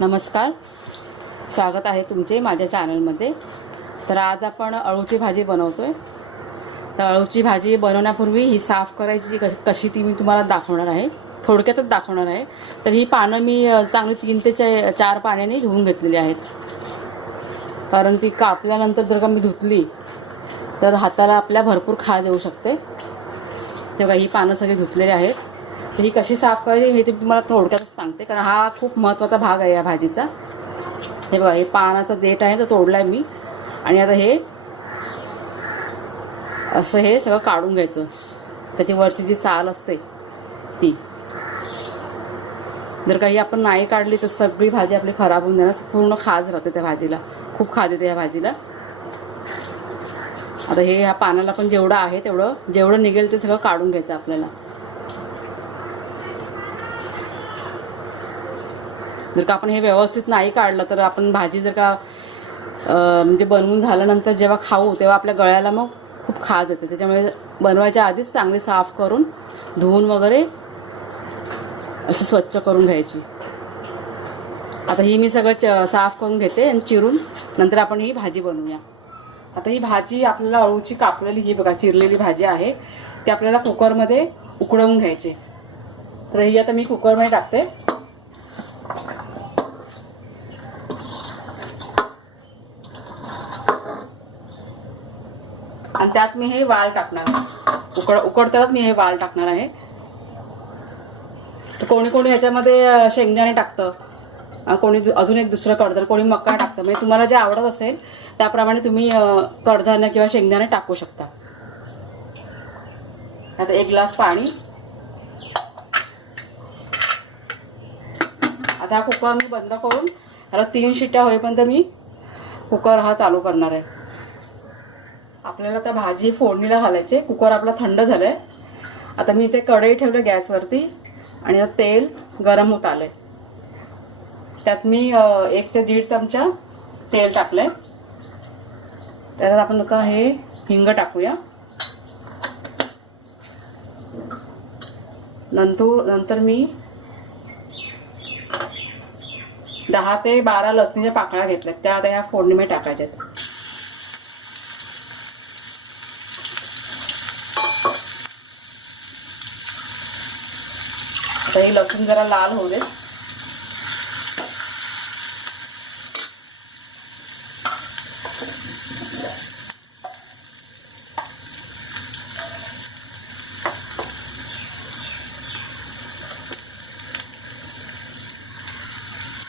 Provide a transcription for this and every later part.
नमस्कार, स्वागत आहे तुमचे माझ्या चॅनलमध्ये. तर आज आपण अळूची भाजी बनवतोय. तर अळूची भाजी बनवण्यापूर्वी ही साफ करायची कशी ती मी तुम्हाला दाखवणार आहे, थोडक्यातच दाखवणार आहे. तर ही पानं मी चांगली 3 ते 4 पाण्याने धुवून घेतलेली आहेत, कारण ती कापल्यानंतर जर का मी धुतली तर हाताला आपल्या भरपूर खाज येऊ शकते. तेव्हा ही पानं सगळी धुतलेली आहेत. तर ही कशी साफ करायची हे तुम्हाला थोडक्यातच सांगते, कारण हा खूप महत्त्वाचा भाग आहे या भाजीचा. हे बघा, हे पानाचा देठ आहे तो तोडलाय मी, आणि आता हे असं हे सगळं काढून घ्यायचं. त्याची वरची जी साल असते ती जर काही आपण नाही काढली तर सगळी भाजी आपली खराब होऊन जाणार. पूर्ण खाज राहते त्या भाजीला, खूप खाज येते या भाजीला. आता हे ह्या पानाला पण जेवढं आहे जेवढं निघेल ते सगळं काढून घ्यायचं आपल्याला. जर का आपण हे व्यवस्थित नाही काढलं तर आपण भाजी जर का म्हणजे बनवून झाल्यानंतर जेव्हा खाऊ तेव्हा आपल्या गळ्याला मग खूप खाज येते. त्याच्यामुळे बनवायच्या आधीच चांगली साफ करून धुवून वगैरे असं स्वच्छ करून घ्यायची. आता ही मी सगळं साफ करून घेते आणि चिरून नंतर आपण ही भाजी बनवूया. आता ही भाजी आपल्याला अळूची कापलेली, ही बघा चिरलेली भाजी आहे, ती आपल्याला कुकरमध्ये उकडवून घ्यायची. तर ही आता मी कुकरमध्ये टाकते. आणि त्यात मी हे वाल टाकणार आहे. उकडतानाच मी हे वाल टाकणार आहे. तर कोणी कोणी ह्याच्यामध्ये शेंगदाणे टाकतं, कोणी अजून एक दुसरं कडधान्य, कोणी मका टाकतं. म्हणजे तुम्हाला जे आवडत असेल त्याप्रमाणे तुम्ही कडधान्य किंवा शेंगदाणे टाकू शकता. आता 1 ग्लास पाणी. आता हा कुकर मी बंद करून ह्याला 3 शिट्ट्या होईपर्यंत मी कुकर हा चालू करणार आहे. आपल्याला त्या भाजी फोडणीला घालायचे. कुकर आपला थंड झालाय. आता मी इथे कढई ठेवले गॅसवरती आणि तेल गरम होत आलंय. त्यात मी 1 ते 1.5 चमचा तेल टाकलंय. त्यात आपण का हे हिंग टाकूया. नंतर मी 10 ते 12 लसणीच्या पाकळ्या घेतल्यात, त्या आता या फोडणीमध्ये टाकायच्यात. आता हे लसूण जरा लाल होऊ दे.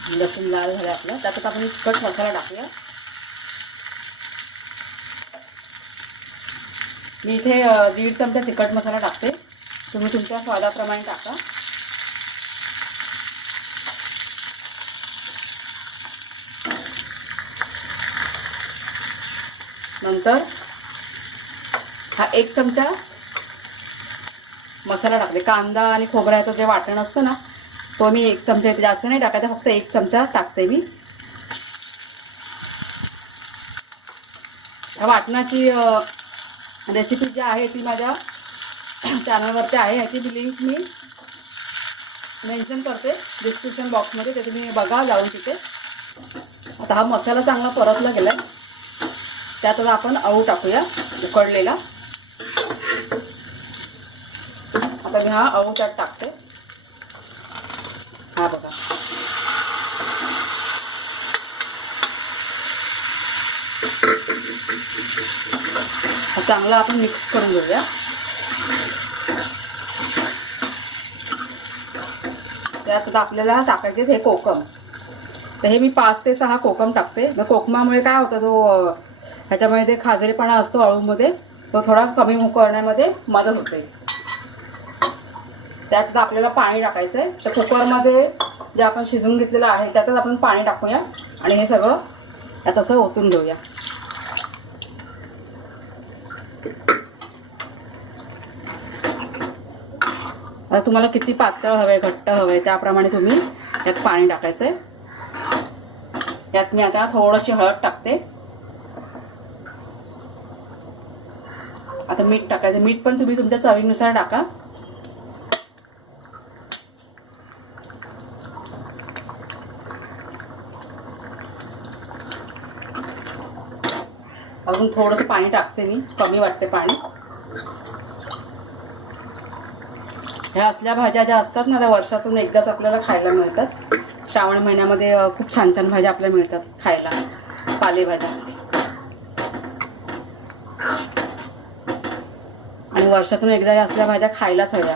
लसूण लाल झाले आपलं. त्यात आपण तिखट मसाला टाकूया. मी इथे 1.5 चमचा तिखट मसाला टाकते. तुम्ही तुमच्या स्वादाप्रमाणे टाका. नंतर हा 1 चमचा मसाला टाकते. कांदा आणि खोबऱ्याचं जे वाटण असतं ना, तो मी 1 चमचा, जास्त नाही टाकायचा, फक्त 1 चमचा टाकते मी. या वाटणाची रेसिपी जी आहे ती माझ्या चॅनलवरती आहे. ह्याची लिंक मी मेन्शन करते डिस्क्रिप्शन बॉक्समध्ये, ते तुम्ही बघा जाऊन तिथे. आता हा मसाला चांगला परतला गेलाय. त्यात आपण अळू टाकूया उकडलेला. आता मी हा अळू त्यात टाकते. हा बघा, चांगला आपण मिक्स करून घेऊया. त्यात आपल्याला टाकायचे हे कोकम. तर हे मी 5 ते 6 कोकम टाकते. मग कोकमामुळे काय होतं, तो ह्याच्यामध्ये ते खाजरेपणा असतो अळूमध्ये, तो थोडा कमी करण्यामध्ये मदत होते. त्यात आपल्याला पाणी टाकायचं आहे. तर कुकरमध्ये जे आपण शिजवून घेतलेलं आहे त्यातच आपण पाणी टाकूया आणि हे सगळं त्यात असं ओतून घेऊया. आता तुम्हाला किती पातळ हवंय, घट्ट हवंय, त्याप्रमाणे तुम्ही यात पाणी टाकायचंय. यात मी आता थोडीशी हळद टाकते. आता मीठ टाकायचं. मीठ पण तुम्ही तुमच्या चवीनुसार टाका. अजून थोडंसं पाणी टाकते मी, कमी वाटते पाणी. ह्या असल्या भाज्या ज्या असतात ना त्या वर्षातून एकदाच आपल्याला खायला मिळतात. श्रावण महिन्यामध्ये खूप छान छान भाज्या आपल्याला मिळतात खायला, पालेभाज्या. आणि वर्षातून एकदा या असल्या भाज्या खायलाच हव्या.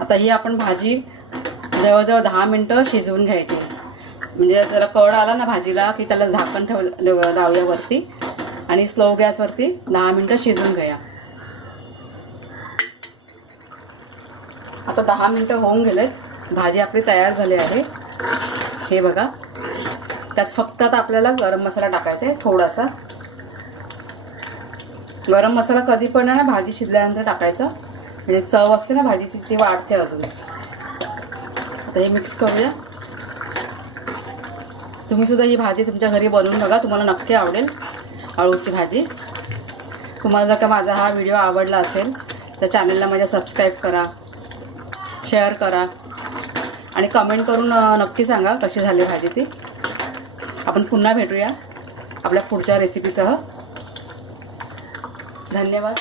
आता ही आपण भाजी जवळजवळ 10 मिनटं शिजवून घ्यायची. म्हणजे त्याला कड आला ना भाजीला की त्याला झाकण लावूया वरती आणि स्लो गॅसवरती 10 मिनटं शिजवून घ्या. आता 10 मिनटं होऊन गेलेत. भाजी आपली तयार झाली आहे. हे बघा, त्यात फक्त आता आपल्याला गरम मसाला टाकायचा आहे थोडासा. गरम मसाला कधी पण ना भाजी शिजल्यानंतर टाकायचा, म्हणजे चव असते ना भाजीची ती वाढते अजून. आता हे मिक्स करूया. तुम्ही सुद्धा ही भाजी तुमच्या घरी बनवून बघा, तुम्हाला नक्की आवडेल अळूची भाजी. तुम्हाला जर का माझा हा व्हिडिओ आवडला असेल तर चॅनलला माझ्या सबस्क्राईब करा, शेअर करा आणि कमेंट करून नक्की सांगा कशी झाली भाजी ती. आपण पुन्हा भेटूया आपल्या पुढच्या रेसिपीसह. धन्यवाद.